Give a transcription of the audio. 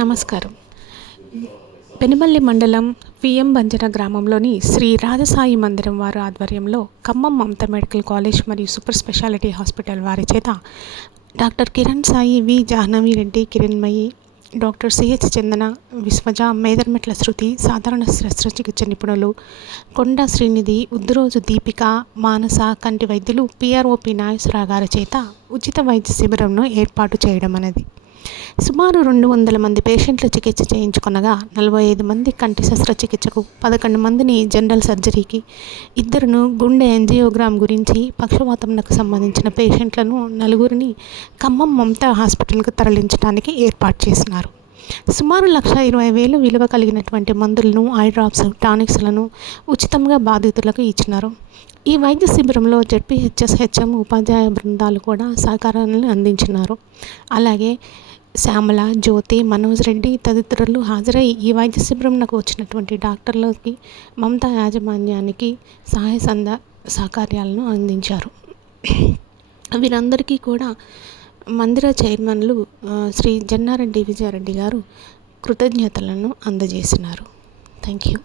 నమస్కారం. పెనుమల్లి మండలం విఎం బంజర గ్రామంలోని శ్రీ రాజసాయి మందిరం వారి ఆధ్వర్యంలో ఖమ్మం మమతా మెడికల్ కాలేజ్ మరియు సూపర్ స్పెషాలిటీ హాస్పిటల్ వారి చేత డాక్టర్ కిరణ్ సాయి, వి జాహ్నవి రెడ్డి, కిరణ్మయి, డాక్టర్ సిహెచ్ చందన, విశ్వజ, మేదర్మెట్ల శృతి, సాధారణ శస్త్రచికిత్స నిపుణులు కొండ శ్రీనిధి, ఉద్దురోజు దీపిక, మానస, కంటి వైద్యులు పిఆర్ఓపి నాగేశ్వరరావు గారి చేత ఉచిత వైద్య శిబిరంను ఏర్పాటు చేయడం అనేది. సుమారు 200 మంది పేషెంట్లు చికిత్స చేయించుకొనగా 45 మంది కంటి శస్త్రచికిత్సకు, 11 మందిని జనరల్ సర్జరీకి, 2 గుండె యాంజియోగ్రామ్ గురించి, పక్షవాతంకు సంబంధించిన పేషెంట్లను 4 ఖమ్మం మమతా హాస్పిటల్కు తరలించడానికి ఏర్పాటు చేసినారు. సుమారు 1,20,000 విలువ కలిగినటువంటి మందులను, ఐ డ్రాప్స్, టానిక్స్లను ఉచితంగా బాధితులకు ఇచ్చినారు. ఈ వైద్య శిబిరంలో జెడ్పీహెచ్ఎస్, హెచ్ఎం ఉపాధ్యాయ బృందాలు కూడా సహకారాన్ని అందించినారు. అలాగే శ్యామల, జ్యోతి, మనోజ్ రెడ్డి తదితరులు హాజరై ఈ వైద్య శిబిరంకు వచ్చినటువంటి డాక్టర్లకి, మమతా యాజమాన్యానికి సహాయ సహకార్యాలను అందించారు. వీరందరికీ కూడా మందిర చైర్మన్లు శ్రీ జన్నారెడ్డి విజయారెడ్డి గారు కృతజ్ఞతలను అందజేసినారు. Thank you.